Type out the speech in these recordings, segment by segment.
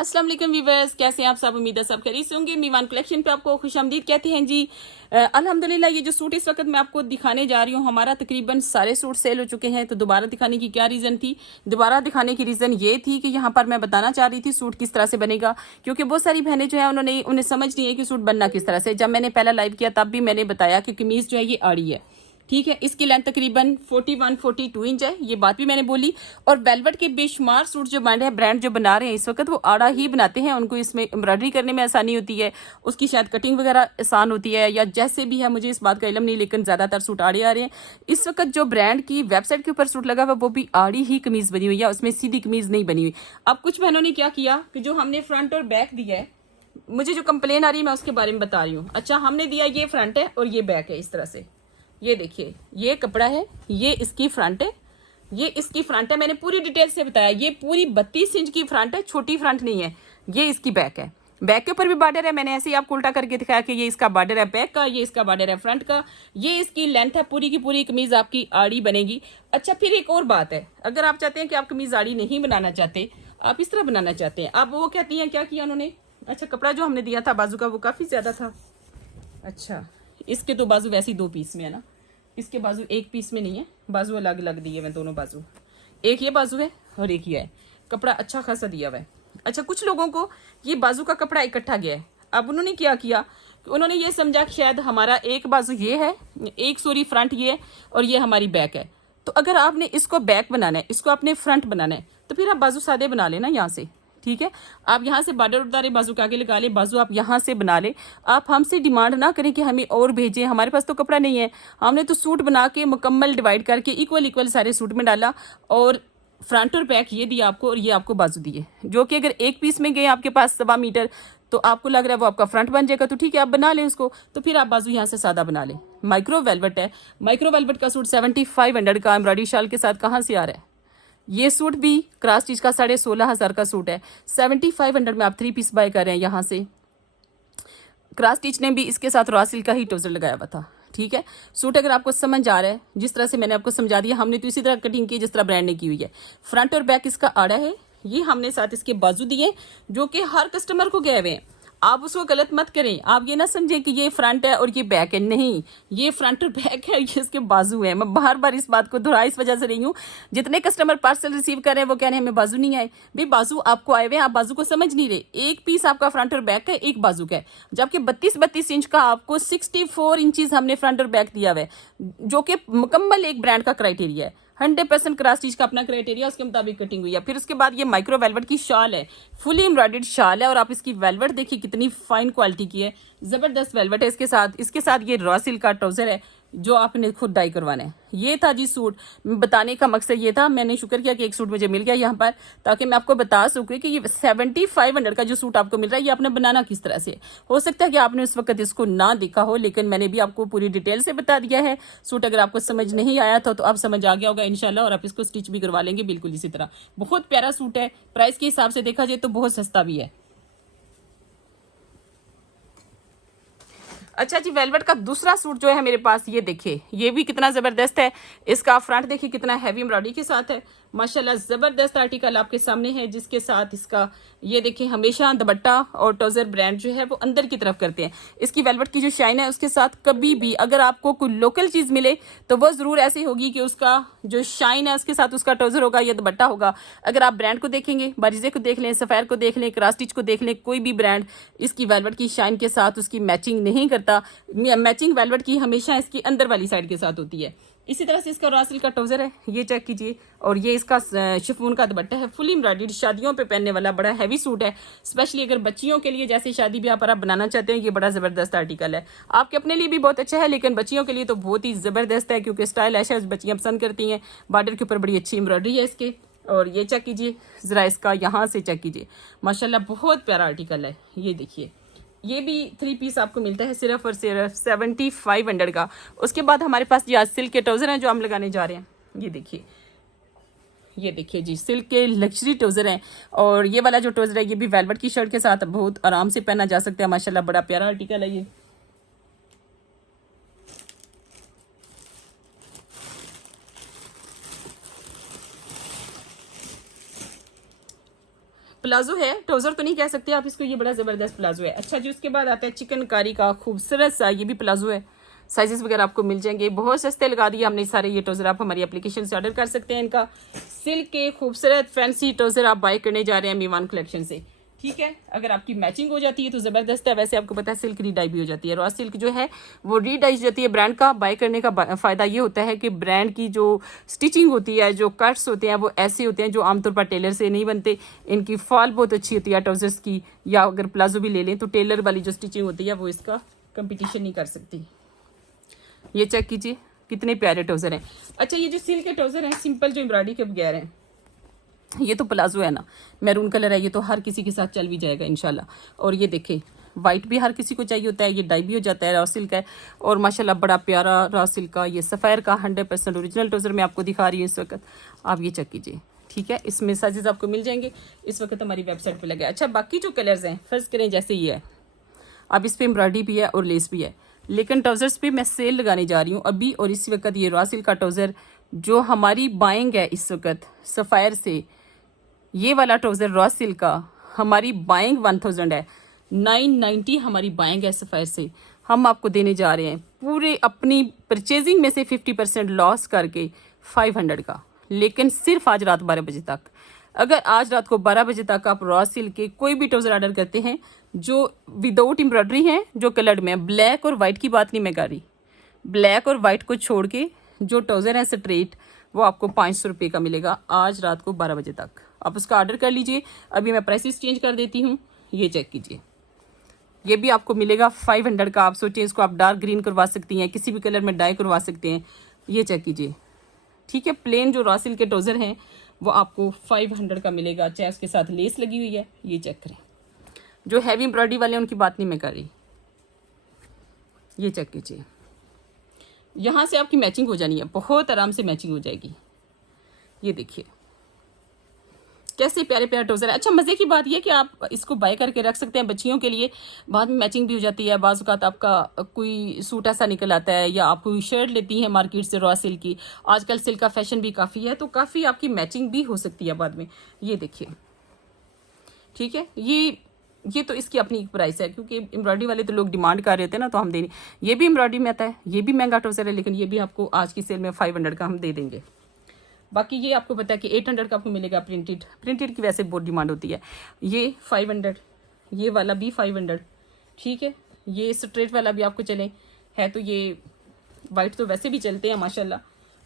अस्सलाम वालेकुम वीवर्स, कैसे हैं आप सब। उम्मीद है सब खैरियत से होंगे। मीवान कलेक्शन पे आपको खुशामदीद कहते हैं जी। अल्हम्दुलिल्लाह ये जो सूट इस वक्त मैं आपको दिखाने जा रही हूँ, हमारा तकरीबन सारे सूट सेल हो चुके हैं। तो दोबारा दिखाने की क्या रीज़न थी? दोबारा दिखाने की रीज़न ये थी कि यहाँ पर मैं बताना चाह रही थी सूट किस तरह से बनेगा, क्योंकि बहुत सारी बहनें जो है उन्हें समझ नहीं है कि सूट बनना किस तरह से। जब मैंने पहला लाइव किया तब भी मैंने बताया कि कमीज़ जो है ये आड़ी है, ठीक है। इसकी लेंथ तकरीबन 41-42 इंच है, ये बात भी मैंने बोली। और वेलवेट के बेशुमार सूट जो बन रहे हैं, ब्रांड जो बना रहे हैं इस वक्त, वो आड़ा ही बनाते हैं। उनको इसमें एम्ब्रॉयडरी करने में आसानी होती है, उसकी शायद कटिंग वगैरह आसान होती है, या जैसे भी है, मुझे इस बात का इल्म नहीं, लेकिन ज़्यादातर सूट आड़े आ रहे हैं इस वक्त। जो ब्रांड की वेबसाइट के ऊपर सूट लगा हुआ वो भी आड़ी ही कमीज़ बनी हुई है, उसमें सीधी कमीज़ नहीं बनी हुई। अब कुछ बहनों ने क्या किया कि जो हमने फ्रंट और बैक दिया है, मुझे जो कंप्लेन आ रही है मैं उसके बारे में बता रही हूँ। अच्छा, हमने दिया ये फ्रंट है और ये बैक है इस तरह से। ये देखिए, ये कपड़ा है, ये इसकी फ्रंट है, ये इसकी फ्रंट है। मैंने पूरी डिटेल से बताया, ये पूरी 32 इंच की फ्रंट है, छोटी फ्रंट नहीं है। ये इसकी बैक है, बैक के ऊपर भी बॉर्डर है। मैंने ऐसे ही आपको उल्टा करके दिखाया कि ये इसका बॉर्डर है बैक का, ये इसका बॉर्डर है फ्रंट का। ये इसकी लेंथ है, पूरी की पूरी कमीज आपकी आड़ी बनेगी। अच्छा, फिर एक और बात है, अगर आप चाहते हैं कि आप कमीज आड़ी नहीं बनाना चाहते, आप इस तरह बनाना चाहते हैं, अब वो कहती हैं क्या किया उन्होंने। अच्छा, कपड़ा जो हमने दिया था बाजू का वो काफ़ी ज़्यादा था। अच्छा, इसके तो बाजू वैसे ही 2 पीस में है ना, इसके बाजू 1 पीस में नहीं है, बाजू अलग अलग दिए हुए दोनों बाजू। एक ये बाजू है और एक ये है। कपड़ा अच्छा खासा दिया हुआ है। अच्छा, कुछ लोगों को ये बाजू का कपड़ा इकट्ठा गया है। अब उन्होंने क्या किया कि उन्होंने ये समझा कि शायद हमारा एक बाजू ये है, एक सॉरी फ्रंट ये है और ये हमारी बैक है। तो अगर आपने इसको बैक बनाना है, इसको आपने फ्रंट बनाना है, तो फिर आप बाजू सादे बना लेना यहाँ से, ठीक है। आप यहाँ से बॉर्डर उतारे, बाजू के आगे लगा ले, बाजू आप यहाँ से बना ले। आप हमसे डिमांड ना करें कि हमें और भेजें, हमारे पास तो कपड़ा नहीं है। हमने तो सूट बना के मुकम्मल डिवाइड करके इक्वल इक्वल सारे सूट में डाला, और फ्रंट और बैक ये दिया आपको और ये आपको बाजू दिए, जो कि अगर एक पीस में गए आपके पास 1.25 मीटर, तो आपको लग रहा है वो आपका फ्रंट बन जाएगा, तो ठीक है आप बना लें उसको। तो फिर आप बाजू यहाँ से सादा बना लें। माइक्रो वेलवेट है, माइक्रो वेलवेट का सूट 7500 का एम्ब्रॉयडरी शाल के साथ कहाँ से आ रहा है। ये सूट भी क्रॉस स्टिच का 16,500 का सूट है, 7500 में आप 3 पीस बाय कर रहे हैं। यहाँ से क्रॉस स्टिच ने भी इसके साथ रॉ सिल्क का ही टोजर लगाया हुआ था, ठीक है। सूट अगर आपको समझ आ रहा है, जिस तरह से मैंने आपको समझा दिया, हमने तो इसी तरह कटिंग की जिस तरह ब्रांड ने की हुई है। फ्रंट और बैक इसका आड़ा है, ये हमने साथ इसके बाजू दिए, जो कि हर कस्टमर को गए हुए हैं। आप उसको गलत मत करें, आप ये ना समझें कि ये फ्रंट है और ये बैक है, नहीं, ये फ्रंट और बैक है, ये इसके बाजू है। मैं बार बार इस बात को दोहरा इस वजह से रही हूँ, जितने कस्टमर पार्सल रिसीव कर रहे हैं वो कह रहे हैं हमें बाजू नहीं आए। भाई बाजू आपको आए हुए हैं, आप बाजू को समझ नहीं रहे। एक पीस आपका फ्रंट और बैक का है, एक बाजू का है, जबकि 32 इंच का आपको 64 इंचज हमने फ्रंट और बैक दिया हुआ है, जो कि मुकम्मल एक ब्रांड का क्राइटेरिया है। 100% क्रॉस स्टिच का अपना क्राइटेरिया, उसके मुताबिक कटिंग हुई है। फिर उसके बाद ये माइक्रो वेलवेट की शाल है, फुली एम्ब्रॉयडर्ड शाल है, और आप इसकी वेलवेट देखिए कितनी फाइन क्वालिटी की है, जबरदस्त वेलवेट है। इसके साथ ये रॉ सिल्क का ट्राउजर है जो आपने खुद डाई करवाना है। ये था जी सूट, बताने का मकसद ये था। मैंने शुक्र किया कि एक सूट मुझे मिल गया यहाँ पर, ताकि मैं आपको बता सकूँ कि ये 7500 का जो सूट आपको मिल रहा है ये आपने बनाना किस तरह से। हो सकता है कि आपने उस वक्त इसको ना देखा हो, लेकिन मैंने भी आपको पूरी डिटेल से बता दिया है। सूट अगर आपको समझ नहीं आया था तो अब समझ आ गया होगा इंशाल्लाह, और आप इसको स्टिच भी करवा लेंगे बिल्कुल इसी तरह। बहुत प्यारा सूट है, प्राइस के हिसाब से देखा जाए तो बहुत सस्ता भी है। अच्छा जी, वेलवेट का दूसरा सूट जो है मेरे पास, ये देखिए, ये भी कितना जबरदस्त है। इसका फ्रंट देखिए कितना हैवी एम्ब्रॉयडरी के साथ है, माशाल्लाह जबरदस्त आर्टिकल आपके सामने है, जिसके साथ इसका ये देखिए, हमेशा दुपट्टा और ट्राउजर ब्रांड जो है वो अंदर की तरफ करते हैं। इसकी वेलवेट की जो शाइन है उसके साथ कभी भी अगर आपको कोई लोकल चीज मिले तो वो जरूर ऐसी होगी कि उसका जो शाइन है उसके साथ उसका ट्राउजर होगा या दुपट्टा होगा। अगर आप ब्रांड को देखेंगे, बारीजे को देख लें, सफेर को देख लें, क्रॉस स्टिच को देख लें, कोई भी ब्रांड इसकी वेलवेट की शाइन के साथ उसकी मैचिंग नहीं करता। मैचिंग वेलवेट की हमेशा इसकी अंदर वाली साइड के साथ होती है। इसी तरह से इसका रॉ सिल्क का ट्राउजर है, ये चेक कीजिए, और ये इसका शिफॉन का दुपट्टा है, फुली एम्ब्रॉयडर्ड, शादियों पे पहनने वाला बड़ा हैवी सूट है। स्पेशली अगर बच्चियों के लिए, जैसे शादी ब्याह पर आप बनाना चाहते हैं, ये बड़ा जबरदस्त आर्टिकल है। आपके अपने लिए भी बहुत अच्छा है, लेकिन बच्चियों के लिए तो बहुत ही जबरदस्त है, क्योंकि स्टाइल ऐसा बच्चियां पसंद करती हैं। बॉर्डर के ऊपर बड़ी अच्छी एम्ब्रॉयडरी है इसके, और ये चेक कीजिए जरा, इसका यहाँ से चेक कीजिए, माशाल्लाह बहुत प्यारा आर्टिकल है। ये देखिए, ये भी 3 पीस आपको मिलता है सिर्फ और सिर्फ 7500 का। उसके बाद हमारे पास ये सिल्क के ट्राउजर हैं जो हम लगाने जा रहे हैं। ये देखिए, ये देखिए जी, सिल्क के लग्जरी ट्राउजर हैं, और ये वाला जो ट्राउजर है ये भी वेलवेट की शर्ट के साथ बहुत आराम से पहना जा सकता है। माशाल्लाह बड़ा प्यारा आर्टिकल है ये। प्लाजो है, ट्राउजर तो नहीं कह सकते आप इसको, ये बड़ा ज़बरदस्त प्लाजो है। अच्छा जी, उसके बाद आता है चिकनकारी का खूबसूरत सा, ये भी प्लाजो है। साइजेस वगैरह आपको मिल जाएंगे, बहुत सस्ते लगा दिए हमने सारे ये ट्राउजर। आप हमारी एप्लीकेशन से ऑर्डर कर सकते हैं इनका। सिल्क के खूबसूरत फैंसी ट्राउजर आप बाय करने जा रहे हैं मीवान कलेक्शन से, ठीक है। अगर आपकी मैचिंग हो जाती है तो ज़बरदस्त है। वैसे आपको पता है सिल्क रीडाई भी हो जाती है, रॉ सिल्क जो है वो रीडाई हो जाती है। ब्रांड का बाय करने का फ़ायदा ये होता है कि ब्रांड की जो स्टिचिंग होती है, जो कट्स होते हैं वो ऐसे होते हैं जो आमतौर पर टेलर से नहीं बनते। इनकी फॉल बहुत अच्छी होती है ट्राउजर्स की, या अगर प्लाजो भी ले लें तो टेलर वाली जो स्टिचिंग होती है वो इसका कंपटीशन नहीं कर सकती। ये चेक कीजिए कितने प्यारे ट्राउजर हैं। अच्छा, ये जो सिल्क के ट्राउजर हैं सिंपल जो एम्ब्रॉयडरी के बगैर हैं, ये तो प्लाजो है ना, मैरून कलर है, ये तो हर किसी के साथ चल भी जाएगा इंशाल्लाह। और ये देखें वाइट भी हर किसी को चाहिए होता है, ये डाई भी हो जाता है, रॉ सिल्क है। और माशाल्लाह बड़ा प्यारा रॉ सिल्क का ये सफ़ायर का 100% ओरिजिनल ट्राउजर मैं आपको दिखा रही हूँ इस वक्त। आप ये चेक कीजिए, ठीक है। इसमें साइजेस आपको मिल जाएंगे, इस वक्त हमारी वेबसाइट पर लगे। अच्छा, बाकी जो कलर्स हैं फ़र्ज़ करें जैसे ये है, अब इस पर एम्ब्रॉयडरी भी है और लेस भी है, लेकिन ट्राउजर्स पे मैं सेल लगाने जा रही हूँ अभी। और इसी वक्त ये रॉ सिल्क का ट्राउज़र जो हमारी बाइंग है इस वक्त सफ़ायर से, ये वाला ट्राउज़र रॉ सिल्क का हमारी बाइंग 1000 है, 990 हमारी बाइंग है सफ़ायर से। हम आपको देने जा रहे हैं पूरे अपनी परचेजिंग में से 50% लॉस करके 500 का, लेकिन सिर्फ आज रात 12 बजे तक। अगर आज रात को 12 बजे तक आप रॉ सिल्क के कोई भी ट्राउज़र ऑर्डर करते हैं जो विदाउट एम्ब्रॉयडरी हैं, जो कलर्ड में, ब्लैक और वाइट की बात नहीं मैं कर रही, ब्लैक और वाइट को छोड़ के जो ट्राउज़र है स्ट्रेट, वो आपको 500 रुपये का मिलेगा आज रात को 12 बजे तक। आप उसका ऑर्डर कर लीजिए। अभी मैं प्राइसेस चेंज कर देती हूँ, ये चेक कीजिए, ये भी आपको मिलेगा 500 का। आप सोचिए इसको आप डार्क ग्रीन करवा सकती हैं, किसी भी कलर में डाई करवा सकते हैं। ये चेक कीजिए, ठीक है। प्लेन जो रॉ सिल्क के ट्राउज़र हैं वो आपको 500 का मिलेगा, चाहे उसके साथ लेस लगी हुई है। ये चेक करें, जो हैवी एम्ब्रॉयडरी वाले हैं उनकी बात नहीं मैं कर रही। ये चेक कीजिए, यहाँ से आपकी मैचिंग हो जानी है, बहुत आराम से मैचिंग हो जाएगी। ये देखिए कैसे प्यारे प्यारे ट्राउज़र है। अच्छा, मज़े की बात यह कि आप इसको बाय करके रख सकते हैं बच्चियों के लिए, बाद में मैचिंग भी हो जाती है। बाज़ औक़ात आपका कोई सूट ऐसा निकल आता है, या आप कोई शर्ट लेती हैं मार्केट से रॉ सिल्क की, आजकल सिल्क का फैशन भी काफ़ी है, तो काफ़ी आपकी मैचिंग भी हो सकती है बाद में। ये देखिए, ठीक है। ये तो इसकी अपनी एक प्राइस है, क्योंकि एम्ब्रॉयडरी वाले तो लोग डिमांड कर रहे थे ना, तो हम देंगे। ये भी एम्ब्रॉयडरी में आता है, ये भी महंगा ट्राउज़र है, लेकिन ये भी आपको आज की सेल में 500 का हम दे देंगे। बाकी ये आपको पता है कि 800 का आपको मिलेगा प्रिंटेड की वैसे बहुत डिमांड होती है। ये 500, ये वाला भी 500, ठीक है। ये स्ट्रेट वाला भी आपको चले है, तो ये वाइट तो वैसे भी चलते हैं माशाल्लाह,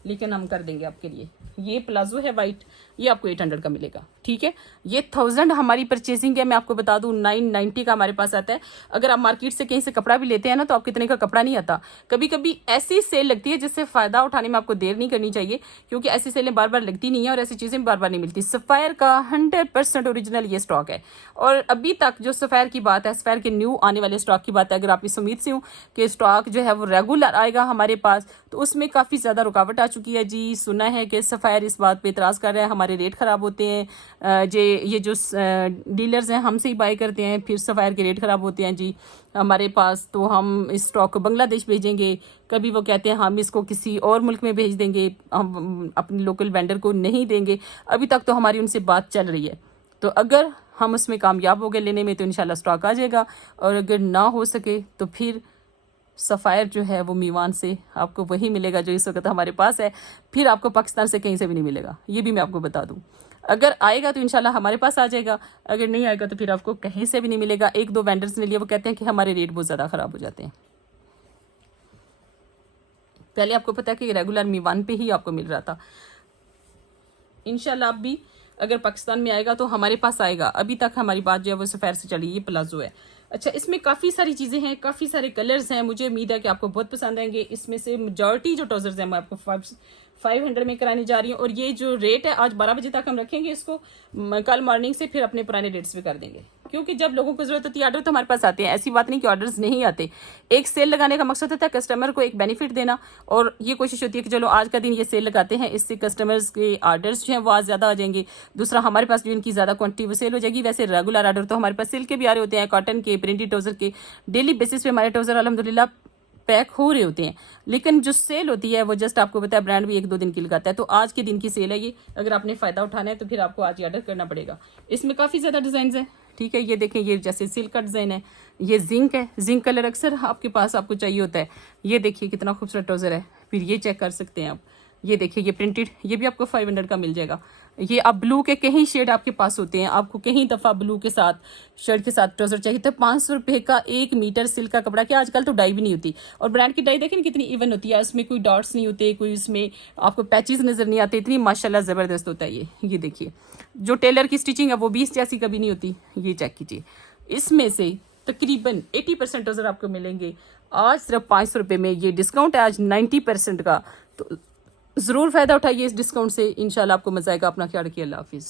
लेकिन हम कर देंगे आपके लिए। ये प्लाजो है वाइट, ये आपको 800 का मिलेगा, ठीक है। ये 1000 हमारी परचेजिंग है, मैं आपको बता दूं 990 का हमारे पास आता है। अगर आप मार्केट से कहीं से कपड़ा भी लेते हैं ना, तो आपको इतने का कपड़ा नहीं आता। कभी कभी ऐसी सेल लगती है जिससे फ़ायदा उठाने में आपको देर नहीं करनी चाहिए, क्योंकि ऐसी सेलें बार बार लगती नहीं है और ऐसी चीज़ें बार बार नहीं मिलती। सफ़ायर का 100% ओरिजिनल ये स्टॉक है, और अभी तक जो सफ़ायर की बात है, सफ़ायर के न्यू आने वाले स्टॉक की बात है, अगर आप इस उम्मीद से हूँ कि स्टॉक जो है वो रेगुलर आएगा हमारे पास, तो उसमें काफ़ी ज़्यादा रुकावट आ चुकी है जी। सुना है कि सफ़ायर इस बात पे इतराज़ कर रहे हैं, हमारे रेट ख़राब होते हैं ये जो डीलर्स हैं हमसे ही बाय करते हैं, फिर सफ़ायर के रेट ख़राब होते हैं जी हमारे पास, तो हम इस स्टॉक को बांग्लादेश भेजेंगे। कभी वो कहते हैं हम इसको किसी और मुल्क में भेज देंगे, हम अपने लोकल वेंडर को नहीं देंगे। अभी तक तो हमारी उनसे बात चल रही है, तो अगर हम उसमें कामयाब हो गए लेने में तो इंशाल्लाह स्टॉक आ जाएगा, और अगर ना हो सके तो फिर सफ़ायर जो है वो मीवान से आपको वही मिलेगा जो इस वक्त हमारे पास है, फिर आपको पाकिस्तान से कहीं से भी नहीं मिलेगा। ये भी मैं आपको बता दूं, अगर आएगा तो इंशाल्लाह हमारे पास आ जाएगा, अगर नहीं आएगा तो फिर आपको कहीं से भी नहीं मिलेगा। 1-2 वेंडर्स ने लिए, वो कहते हैं कि हमारे रेट बहुत ज़्यादा ख़राब हो जाते हैं। पहले आपको पता है कि रेगुलर मीवान पे ही आपको मिल रहा था। इंशाल्लाह आप भी अगर पाकिस्तान में आएगा तो हमारे पास आएगा। अभी तक हमारी बात जो है वो सफ़ायर से चली। ये प्लाजो है। अच्छा, इसमें काफ़ी सारी चीज़ें हैं, काफ़ी सारे कलर्स हैं, मुझे उम्मीद है कि आपको बहुत पसंद आएंगे। इसमें से मेजॉरिटी जो ट्राउजर्स हैं मैं आपको 500 में कराने जा रही हूँ, और ये जो रेट है आज 12 बजे तक हम रखेंगे इसको, कल मॉर्निंग से फिर अपने पुराने रेट्स पे कर देंगे, क्योंकि जब लोगों को ज़रूरत होती है ऑर्डर तो हमारे पास आते हैं। ऐसी बात नहीं कि ऑर्डर्स नहीं आते। एक सेल लगाने का मकसद होता है कस्टमर को एक बेनिफिट देना, और ये कोशिश होती है कि चलो आज का दिन ये सेल लगाते हैं, इससे कस्टमर्स के ऑर्डर्स जो हैं वो आज ज़्यादा आ जाएंगे। दूसरा, हमारे पास जो इनकी ज़्यादा क्वांटिटी वो सेल हो जाएगी। वैसे रेगुलर ऑर्डर तो हमारे पास सिल्क के भी आ रहे होते हैं, कॉटन के, प्रिंटेड ट्राउज़र के। डेली बेसिस पे हमारे ट्राउज़र अल्हम्दुलिल्लाह पैक हो रहे होते हैं, लेकिन जो सेल होती है वो जस्ट आपको पता है ब्रांड भी 1-2 दिन की लगाता है। तो आज के दिन की सेल है ये, अगर आपने फ़ायदा उठाना है तो फिर आपको आज ही ऑर्डर करना पड़ेगा। इसमें काफ़ी ज़्यादा डिज़ाइन है, ठीक है। ये देखें, ये जैसे सिल्क का डिज़ाइन है, ये जिंक है, जिंक कलर अक्सर आपके पास आपको चाहिए होता है। ये देखिए कितना खूबसूरत ट्राउज़र है, फिर ये चेक कर सकते हैं आप। ये देखिए ये प्रिंटेड, ये भी आपको 500 का मिल जाएगा। ये अब ब्लू के कहीं शेड आपके पास होते हैं, आपको कहीं दफ़ा ब्लू के साथ शर्ट के साथ ट्राउजर चाहिए तो 500 रुपये का 1 मीटर सिल्क का कपड़ा, कि आजकल तो डाई भी नहीं होती, और ब्रांड की डाई देखें कितनी इवन होती है, उसमें कोई डॉट्स नहीं होते, कोई उसमें आपको पैचेस नज़र नहीं आते, इतनी माशाल्लाह ज़बरदस्त होता है ये देखिए जो टेलर की स्टिचिंग है वो भी इस जैसी कभी नहीं होती। ये चेक कीजिए, इसमें से तकरीबन 80% ट्राउजर आपको मिलेंगे आज सिर्फ 500 रुपये में। ये डिस्काउंट है आज 90% का, तो ज़रूर फ़ायदा उठाइए इस डिस्काउंट से। इंशाल्लाह आपको मज़ा आएगा। अपना ख्याल रखिए। अल्लाह हाफिज़।